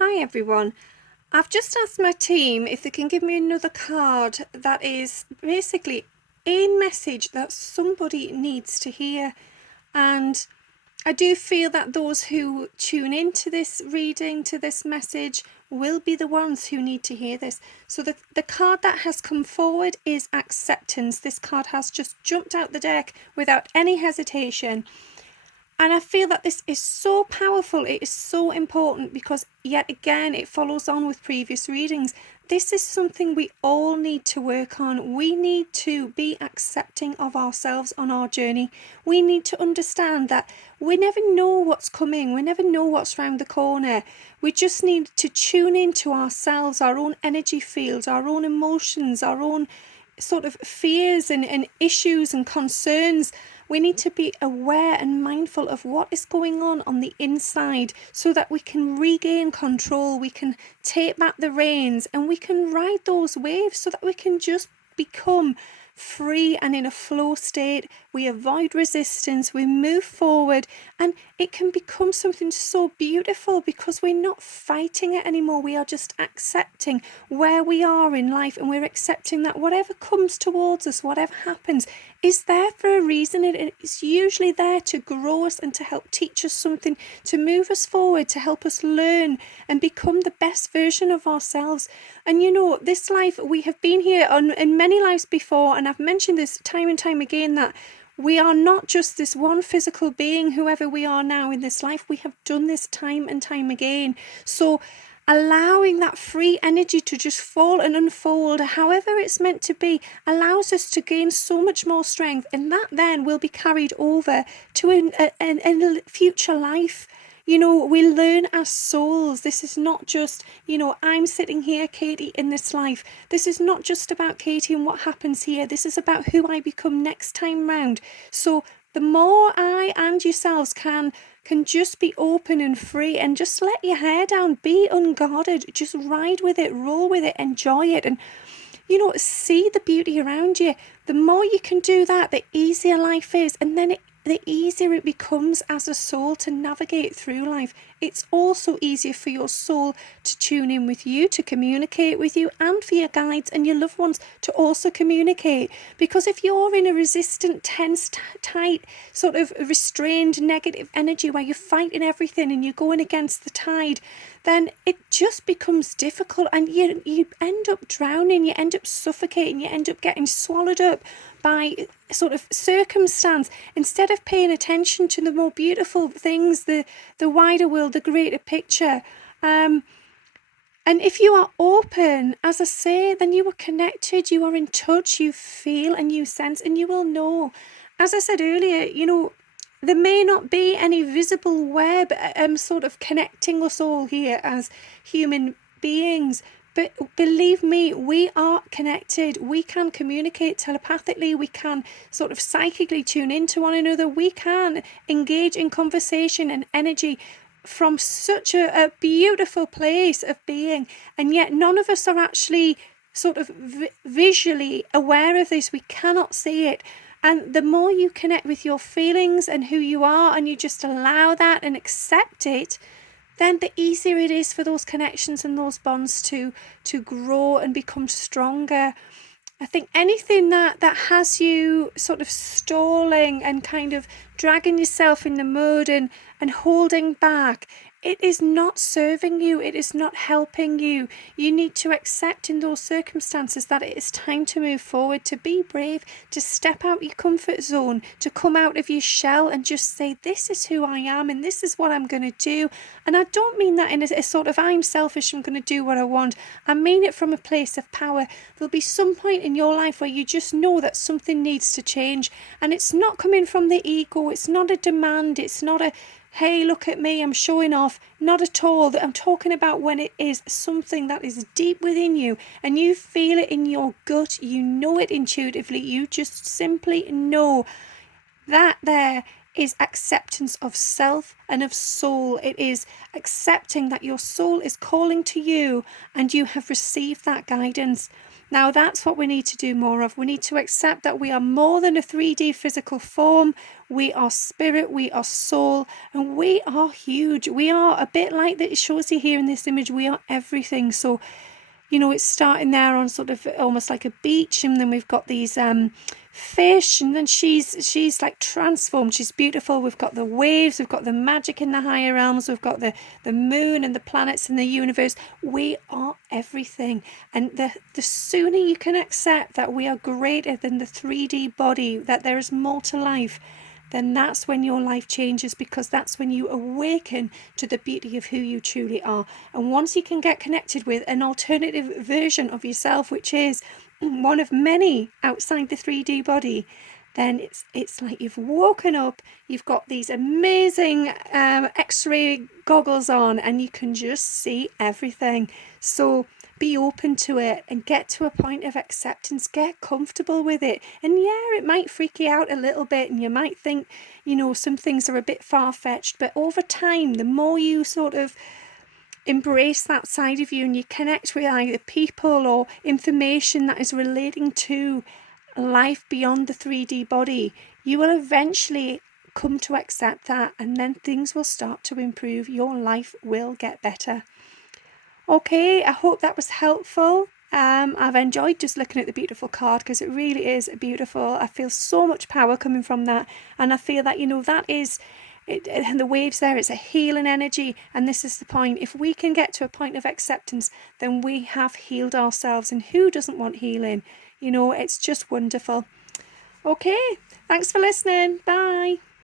Hi everyone. I've just asked my team if they can give me another card that is basically a message that somebody needs to hear. And I do feel that those who tune into this reading, to this message, will be the ones who need to hear this. So the card that has come forward is acceptance. This card has just jumped out the deck without any hesitation. And I feel that this is so powerful, it is so important because, yet again, it follows on with previous readings. This is something we all need to work on. We need to be accepting of ourselves on our journey. We need to understand that we never know what's coming, we never know what's round the corner. We just need to tune into ourselves, our own energy fields, our own emotions, our own sort of fears and issues and concerns. We need to be aware and mindful of what is going on the inside so that we can regain control, we can take back the reins, and we can ride those waves so that we can just become free and in a flow state. We avoid resistance, we move forward, and it can become something so beautiful because we're not fighting it anymore. We are just accepting where we are in life, and we're accepting that whatever comes towards us, whatever happens, is there for a reason. It is usually there to grow us and to help teach us something, to move us forward, to help us learn and become the best version of ourselves. And you know, this life, we have been here in many lives before, and I've mentioned this time and time again, that we are not just this one physical being, whoever we are now in this life. We have done this time and time again. So allowing that free energy to just fall and unfold however it's meant to be allows us to gain so much more strength, and that then will be carried over to a future life. You know, we learn as souls. This is not just, I'm sitting here, Katie, in this life. This is not just about Katie and what happens here. This is about who I become next time round. So the more I and yourselves can just be open and free and just let your hair down, be unguarded, just ride with it, roll with it, enjoy it, and see the beauty around you. The more you can do that, the easier life is, and then the easier it becomes as a soul to navigate through life. It's also easier for your soul to tune in with you, to communicate with you, and for your guides and your loved ones to also communicate. Because if you're in a resistant, tense, tight, sort of restrained, negative energy where you're fighting everything and you're going against the tide, then it just becomes difficult, and you end up drowning, you end up suffocating, you end up getting swallowed up by sort of circumstance instead of paying attention to the more beautiful things, the wider world, the greater picture. And if you are open, as I say, then you are connected, you are in touch, you feel and you sense, and you will know. As I said earlier, there may not be any visible web sort of connecting us all here as human beings, but believe me, we are connected. We can communicate telepathically. We can sort of psychically tune into one another. We can engage in conversation and energy from such a beautiful place of being. And yet none of us are actually sort of visually aware of this. We cannot see it. And the more you connect with your feelings and who you are, and you just allow that and accept it, then the easier it is for those connections and those bonds to grow and become stronger. I think anything that has you sort of stalling and kind of dragging yourself in the mud and holding back, it is not serving you, it is not helping you. You need to accept in those circumstances that it is time to move forward, to be brave, to step out your comfort zone, to come out of your shell and just say, this is who I am and this is what I'm going to do. And I don't mean that in a sort of, I'm selfish, I'm going to do what I want. I mean it from a place of power. There'll be some point in your life where you just know that something needs to change, and it's not coming from the ego, it's not a demand, it's not a hey, look at me, I'm showing off. Not at all. I'm talking about when it is something that is deep within you and you feel it in your gut, you know it intuitively, you just simply know. That there is acceptance of self and of soul. It is accepting that your soul is calling to you and you have received that guidance. Now that's what we need to do more of. We need to accept that we are more than a 3D physical form. We are spirit, we are soul, and we are huge. We are a bit like that it shows you here in this image. We are everything. So, you know, it's starting there on sort of almost like a beach, and then we've got these fish, and then she's like transformed. She's beautiful. We've got the waves, we've got the magic in the higher realms, we've got the moon and the planets in the universe. We are everything. And the sooner you can accept that we are greater than the 3D body, that there is more to life, then that's when your life changes, because that's when you awaken to the beauty of who you truly are. And once you can get connected with an alternative version of yourself, which is one of many outside the 3D body, then it's like you've woken up, you've got these amazing x-ray goggles on, and you can just see everything. So be open to it and get to a point of acceptance. Get comfortable with it. And yeah, it might freak you out a little bit, and you might think, you know, some things are a bit far-fetched, but over time, the more you sort of embrace that side of you and you connect with either people or information that is relating to life beyond the 3D body, you will eventually come to accept that, and then things will start to improve. Your life will get better. Okay, I hope that was helpful. I've enjoyed just looking at the beautiful card, because it really is beautiful. I feel so much power coming from that, and I feel that, you know, that is it, and the waves there, it's a healing energy, and this is the point. If we can get to a point of acceptance, then we have healed ourselves, and who doesn't want healing? You know, it's just wonderful. Okay, thanks for listening. Bye.